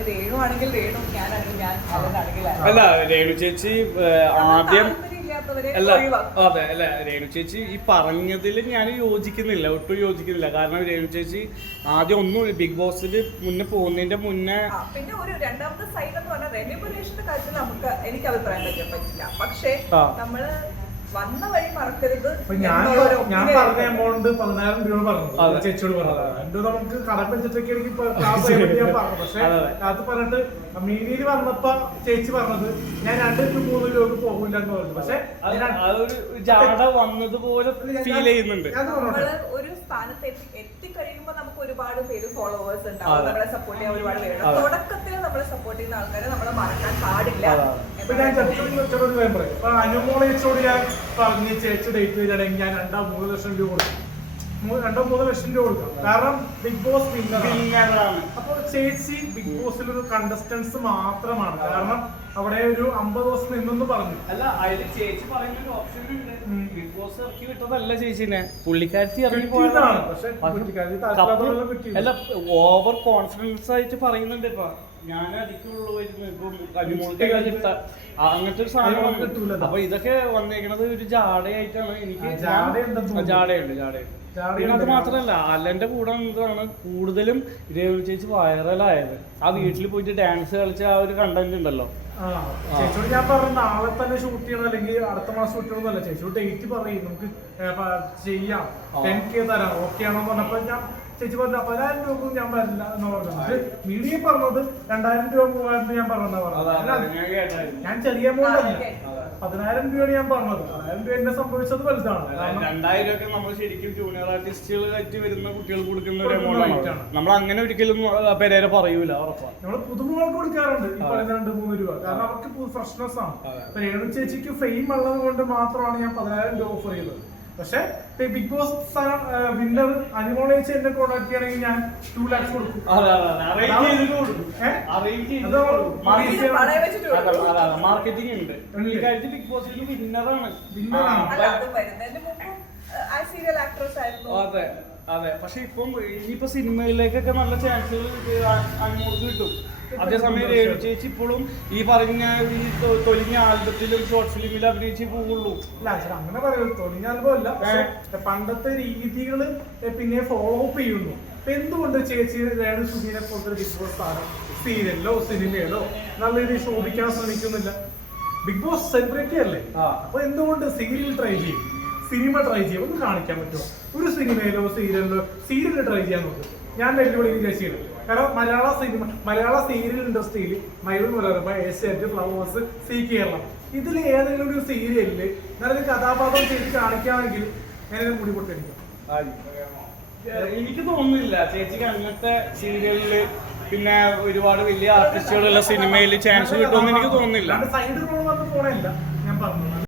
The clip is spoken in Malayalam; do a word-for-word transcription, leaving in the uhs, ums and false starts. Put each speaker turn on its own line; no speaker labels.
രേണു ആണെങ്കിൽ രേണു, ഞാനാണെങ്കിൽ ഞാൻ, അല്ലെന്നാണെങ്കിൽ
അല്ല രേണു ചേച്ചി ആദ്യം അല്ല അതെ അല്ല രേണു ചേച്ചി ഈ പറഞ്ഞതിൽ ഞാൻ യോജിക്കുന്നില്ല, ഒട്ടും യോജിക്കുന്നില്ല. കാരണം രേണു ചേച്ചി ആദ്യം ഒന്നും ബിഗ് ബോസിൽ മുന്നേ പോകുന്നതിന്റെ മുന്നേ
പിന്നെ ഒരു രണ്ടാമത്തെ സൈഡ് എന്ന് പറഞ്ഞാൽ റെമ്യൂണറേഷന്റെ കാര്യത്തിൽ നമുക്ക് എനിക്ക് അഭിപ്രായം പറയാൻ പറ്റില്ല. പക്ഷേ നമ്മള് വന്ന വഴി മറക്കരുത്.
ഞാൻ ഞാൻ പറഞ്ഞ എമൗണ്ട് പതിനായിരം രൂപ പറഞ്ഞു, ചേച്ചിയോട് പറഞ്ഞത് എന്തോ നമുക്ക് കടം വെച്ചിട്ടൊക്കെ എനിക്ക് ഞാൻ പറഞ്ഞു. പക്ഷെ അത് പറഞ്ഞിട്ട് മീഡിയയിൽ വന്നപ്പോ ചേച്ചി പറഞ്ഞത് ഞാൻ രണ്ട് ടു മൂന്ന് രൂപ പോകില്ല എന്ന് പറഞ്ഞു. പക്ഷെ
വന്നതുപോലെ ഫീൽ ചെയ്യുന്നുണ്ട്.
നമ്മള് ഒരു സ്ഥാനത്ത് എത്തിക്കഴിയുമ്പോ നമുക്ക് ഒരുപാട് പേര് ഫോളോവേഴ്സ് ഉണ്ടാവും, നമ്മളെ സപ്പോർട്ട് ചെയ്യാൻ ഒരുപാട് പേര്. തുടക്കത്തിൽ നമ്മളെ സപ്പോർട്ട് ചെയ്യുന്ന ആൾക്കാരെ നമ്മളെ മറക്കാൻ പാടില്ല.
ഞാൻ ചെറിയൊരു കാര്യം പറയും. ഇപ്പൊ അനുമോളേച്ചോട് ഞാൻ പറഞ്ഞ് ചേച്ചി ഡേറ്റ് വരികയാണെങ്കിൽ ഞാൻ രണ്ടോ മൂന്ന് ലക്ഷം രൂപ കൊടുക്കും, രണ്ടോ മൂന്ന് ലക്ഷം രൂപ കൊടുക്കാം. കാരണം ബിഗ് ബോസ് വിന്നറാണ്. അപ്പൊ ചേച്ചി ബിഗ് ബോസിൽ ഒരു കണ്ടസ്റ്റൻസ് മാത്രമാണ്. കാരണം അവിടെ ഒരു അമ്പത് ദിവസം നിന്നെന്ന് പറഞ്ഞു.
അല്ല അതിൽ ചേച്ചി പറയുന്ന ഒരു ഓപ്ഷൻ ഉണ്ട്, ബിഗ് ബോസ് ഇറക്കി വിട്ടതല്ല ചേച്ചിനെ, പുള്ളിക്കാരത്തി ഇറങ്ങി പോയതാണ്. അല്ല ഓവർ കോൺഫിഡൻസ് ആയിട്ട് പറയുന്നുണ്ട്. ഇപ്പൊ ഞാൻ അടിക്കുള്ളൂ അങ്ങനത്തെ ഒരു സാധനം കിട്ടൂല. അപ്പൊ ഇതൊക്കെ വന്നേക്കണത് ഒരു ജാടയായിട്ടാണ് എനിക്ക്. ജാടയുണ്ട് ജാടയുണ്ട് പിന്നെ അത് മാത്രല്ല അല്ലന്റെ കൂടെ നിന്നതാണ് കൂടുതലും രേണു ചേച്ചി വൈറലായത്. ആ വീട്ടിൽ പോയിട്ട് ഡാൻസ് കളിച്ച ആ ഒരു കണ്ടന്റ് ഉണ്ടല്ലോ.
ചേച്ചിയോട് ഞാൻ പറഞ്ഞു നാളെ തന്നെ ഷൂട്ട് ചെയ്യണം അല്ലെങ്കിൽ അടുത്ത മാസം ഷൂട്ട് ചെയ്യണമെന്നല്ല. ചേച്ചിയോട് ഡേറ്റ് പറയും, നമുക്ക് ചെയ്യാം, ടെൻ കെ തരാം, ഓക്കെ ആണോ പറഞ്ഞപ്പോ ഞാൻ ചേച്ചി പറഞ്ഞു പതിനായിരം രൂപ ഞാൻ വരില്ല എന്ന് പറഞ്ഞത്. മീഡിയ പറഞ്ഞത് രണ്ടായിരം രൂപ മൂവായിരം രൂപ ഞാൻ പറഞ്ഞാ പറഞ്ഞത്. ഞാൻ ചെറിയ എമൗണ്ട് അല്ല, പതിനായിരം രൂപയാണ് ഞാൻ പറഞ്ഞത്. പതിനായിരം രൂപ എന്നെ സംഭവിച്ചത് വലുതാണ്.
രണ്ടായിരം ഒക്കെ നമ്മൾ ശരിക്കും ജൂനിയർ ആർട്ടിസ്റ്റുകളായിട്ട് വരുന്ന കുട്ടികൾ കൊടുക്കുന്ന ഒരു എമൗണ്ട് ആണ്. നമ്മൾ അങ്ങനെ ഒരിക്കലും പേരേരെ പറയൂല, ഉറപ്പാണ്.
നമ്മള് പുതുമുഖങ്ങൾക്ക് കൊടുക്കാറുണ്ട് ഈ പറയുന്ന രണ്ട് മൂന്ന് രൂപ. കാരണം അവർക്ക് ഫ്രഷ്നെസ് ആണ്. രേണു ചേച്ചിക്ക് ഫെയിം ഉള്ളത് കൊണ്ട് മാത്രമാണ് ഞാൻ പതിനായിരം രൂപ ഓഫർ ചെയ്തത്. പക്ഷെ ബിഗ് ബോസ് വിന്നർ അനുമോളേച്ച് എന്നെ കോൺടാക്ട് ചെയ്യണമെങ്കിൽ ഞാൻ ടു ലാക്സ് കൊടുക്കും.
മാർക്കറ്റിംഗ് ഉണ്ട്. ബിഗ് ബോസിൽ വിന്നറാണ്. അതെ അതെ. പക്ഷെ ഇപ്പം ഇനിയിപ്പോ സിനിമയിലേക്കൊക്കെ നല്ല ചാൻസുകൾ അനുമോൾക്ക് കിട്ടും. അതേസമയം രേണു ചേച്ചി ഇപ്പോഴും ഈ പറഞ്ഞ ഈ തൊലിഞ്ഞ ആൽബത്തിലും ഷോർട്ട് ഫിലിമിലും അഭിനയിച്ച് പോവുള്ളൂ.
അങ്ങനെ പറയുന്നത് തൊലിഞ്ഞ ആൽബം അല്ല, പണ്ടത്തെ രീതികള് പിന്നെ ഫോളോ അപ്പ് ചെയ്യുന്നു. എന്തുകൊണ്ട് ചേച്ചി രേണു സുധീനെ പോലത്തെ ബിഗ് ബോസ് താരം സീരിയലിലോ സിനിമയിലോ നല്ല രീതിയിൽ ശോഭിക്കാൻ ശ്രമിക്കുന്നില്ല? ബിഗ് ബോസ് സെലിബ്രിറ്റി അല്ലേ? അപ്പൊ എന്തുകൊണ്ട് സീരിയൽ ട്രൈ ചെയ്യും, സിനിമ ട്രൈ ചെയ്യും? ഒന്ന് കാണിക്കാൻ പറ്റുമോ? ഒരു സിനിമയിലോ സീരിയലിലോ സീരിയൽ ട്രൈ ചെയ്യാൻ നോക്കും. ഞാൻ വെല്ലുവിളി ചേച്ചിയാണ്. കാരണം മലയാള സിനിമ മലയാള സീരിയൽ ഇൻഡസ്ട്രിയിൽ മയൂർ മനോരമ, ഏഷ്യാനെറ്റ്, ഫ്ലവേഴ്സ്, സി കേരളം ഇതിൽ ഏതെങ്കിലും ഒരു സീരിയലില് നല്ലൊരു കഥാപാത്രം ചെയ്ത് കാണിക്കുകയാണെങ്കിൽ ഞാനൊരു മുടി പൊട്ടിരിക്കും.
എനിക്ക് തോന്നുന്നില്ല ചേച്ചിക്ക് അങ്ങനത്തെ സീരിയലില് പിന്നെ ഒരുപാട് വലിയ ആർട്ടിസ്റ്റുകളുള്ള സിനിമയിൽ ചാൻസ് കിട്ടുമെന്ന് എനിക്ക് തോന്നുന്നില്ല.
സൈഡ് റോൾ വന്ന് പോണില്ല ഞാൻ പറഞ്ഞു.